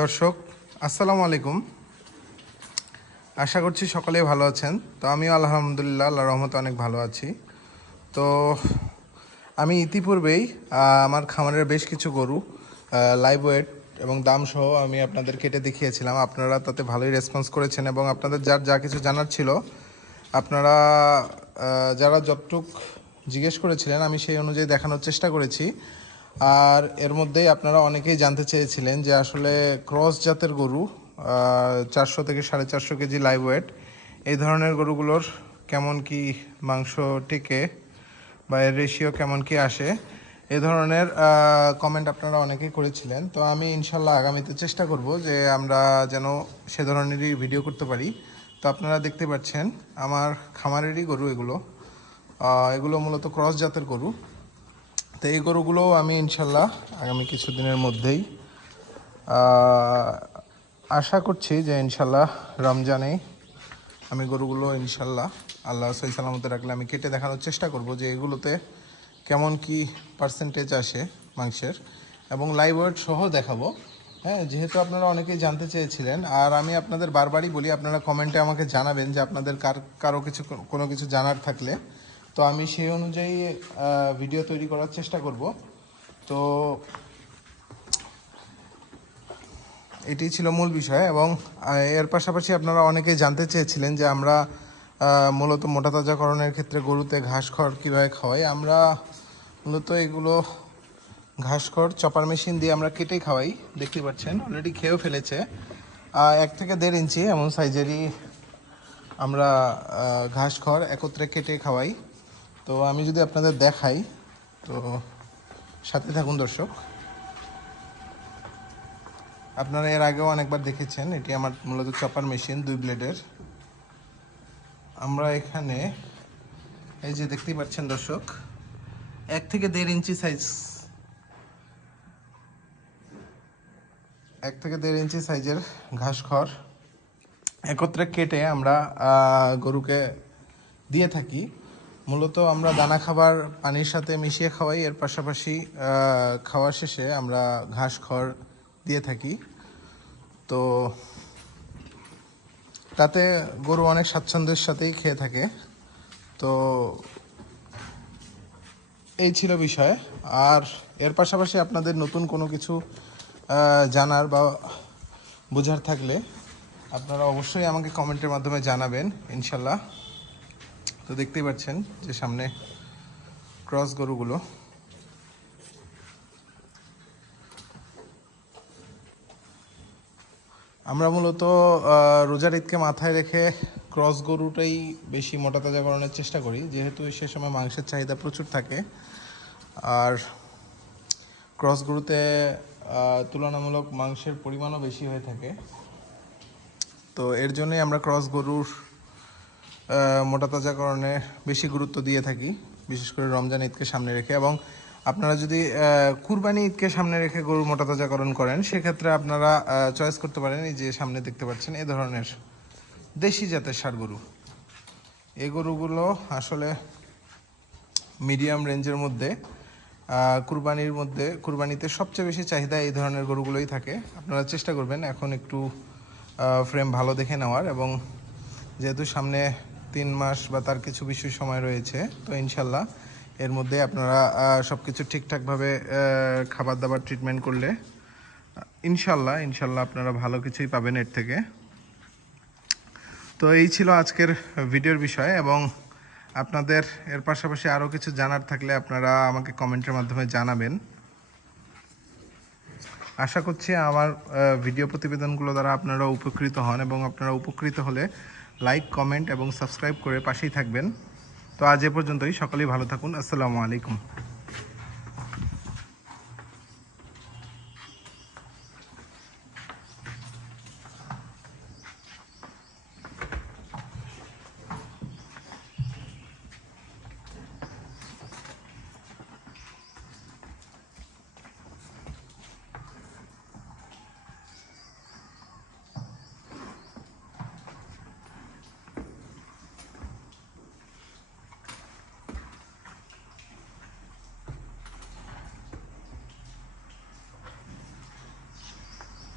দর্শক আসসালামু আলাইকুম। আশা করছি সকলেই ভালো আছেন। তো আমিও আলহামদুলিল্লাহ আল্লাহর রহমতে অনেক ভালো আছি। তো আমি ইতিপূর্বেই আমার খামারের বেশ কিছু গরু লাইভ ওয়েট এবং দাম সহ আমি আপনাদের কেটে দেখিয়েছিলাম। আপনারা তাতে ভালোই রেসপন্স করেছেন এবং আপনাদের যা কিছু জানার ছিল আপনারা যারা যতটুক জিজ্ঞেস করেছিলেন আমি সেই অনুযায়ী দেখানোর চেষ্টা করেছি। আর এর মধ্যেই আপনারা অনেকেই জানতে চেয়েছিলেন যে আসলে ক্রস জাতের গরু 400 থেকে 450 কেজি লাইভ ওয়েট এই ধরনের গরুগুলোর কেমন কি মাংস টিকে বা এর রেশিও কেমন কি আসে এই ধরনের কমেন্ট আপনারা অনেকেই করেছিলেন। তো আমি ইনশাল্লাহ আগামীতে চেষ্টা করব যে আমরা যেন সে ধরনেরই ভিডিও করতে পারি। তো আপনারা দেখতে পাচ্ছেন আমার খামারেরই গরু এগুলো মূলত ক্রস জাতের গরু। তো এই গরুগুলো আমি ইনশাল্লাহ আগামী কিছুদিনের মধ্যেই আশা করছি যে ইনশাল্লাহ রমজানে আমি গরুগুলো ইনশাল্লাহ আল্লাহ সহি সালামতে রাখলে আমি কেটে দেখানোর চেষ্টা করব যে এগুলোতে কেমন কি পার্সেন্টেজ আসে মাংসের, এবং লাইভ ওয়েট সহ দেখাবো। হ্যাঁ, যেহেতু আপনারা অনেকেই জানতে চেয়েছিলেন আর আমি আপনাদের বারবারই বলি আপনারা কমেন্টে আমাকে জানাবেন যে আপনাদের কারো কোনো কিছু জানার থাকলে, তো আমি সেই অনুযায়ী ভিডিও তৈরি করার চেষ্টা করব। তো এটি ছিল মূল বিষয়। এবং এর পাশাপাশি আপনারা অনেকেই জানতে চেয়েছিলেন যে আমরা মূলত মোটা তাজাকরণের ক্ষেত্রে গরুতে ঘাস খড় কীভাবে খাওয়াই। আমরা মূলত এগুলো ঘাস খড় চপার মেশিন দিয়ে আমরা কেটেই খাওয়াই। দেখতে পাচ্ছেন অলরেডি খেয়েও ফেলেছে। 1 থেকে 1.5 ইঞ্চি এমন সাইজেরই আমরা ঘাস খড় একত্রে কেটে খাওয়াই। তো আমি যদি আপনাদের দেখাই, তো সাথে থাকুন দর্শক। আপনারা এর আগেও অনেকবার দেখেছেন, এটি আমার মূলত চপার মেশিন 2 ব্লেডের। আমরা এখানে এই যে দেখতেই পাচ্ছেন দর্শক 1 থেকে 1.5 ইঞ্চি সাইজ, 1 থেকে 1.5 ইঞ্চি সাইজের ঘাস খড় একত্রে কেটে আমরা গরুকে দিয়ে থাকি। মূলত আমরা দানা খাবার পানির সাথে মিশিয়ে খাওয়াই, এর পাশাপাশি খাওয়ার শেষে আমরা ঘাস খড় দিয়ে থাকি। তো তাতে গরু অনেক স্বাচ্ছন্দ্যের সাথেই খেয়ে থাকে। তো এই ছিল বিষয়। আর এর পাশাপাশি আপনাদের নতুন কোনো কিছু জানার বা বোঝার থাকলে আপনারা অবশ্যই আমাকে কমেন্টের মাধ্যমে জানাবেন ইনশাল্লাহ। তো দেখতেই পাচ্ছেন যে সামনে ক্রস গরুগুলো। আমরা মূলত রোজার ঈদকে মাথায় রেখে ক্রস গরুটাই বেশি মোটা তাজাকরণের চেষ্টা করি, যেহেতু সে সময় মাংসের চাহিদা প্রচুর থাকে। আর ক্রস গরুতে তুলনামূলক মাংসের পরিমাণও বেশি হয়ে থাকে। তো এর জন্যই আমরা ক্রস গরুর মোটা তাজাকরণে বেশি গুরুত্ব দিয়ে থাকি, বিশেষ করে রমজান ঈদকে সামনে রেখে। এবং আপনারা যদি কুরবানি ঈদকে সামনে রেখে গরুর মোটা তাজাকরণ করেন সেক্ষেত্রে আপনারা চয়েস করতে পারেন এই যে সামনে দেখতে পাচ্ছেন এ ধরনের দেশি জাতের ষাঁড় গরু। এই গরুগুলো আসলে মিডিয়াম রেঞ্জের মধ্যে কুরবানিতে সবচেয়ে বেশি চাহিদা এই ধরনের গরুগুলোই থাকে। আপনারা চেষ্টা করবেন এখন একটু ফ্রেম ভালো দেখে নেওয়ার, এবং যেহেতু সামনে 3 মাস বা তার কিছু বেশি সময় রয়েছে, তো ইনশাল্লাহ এর মধ্যে আপনারা সব কিছু ঠিকঠাকভাবে খাবার দাবার ট্রিটমেন্ট করলে ইনশাল্লাহ আপনারা ভালো কিছুই পাবেন এর থেকে। তো এই ছিল আজকের ভিডিওর বিষয়। এবং আপনাদের এর পাশাপাশি আরও কিছু জানার থাকলে আপনারা আমাকে কমেন্টের মাধ্যমে জানাবেন। আশা করছি আমার ভিডিও প্রতিবেদনগুলো দ্বারা আপনারা উপকৃত হন, এবং আপনারা উপকৃত হলে লাইক, কমেন্ট এবং সাবস্ক্রাইব করে পাশেই থাকবেন। তো আজ এ পর্যন্তই। সকলেই ভালো থাকুন। আসসালামু আলাইকুম।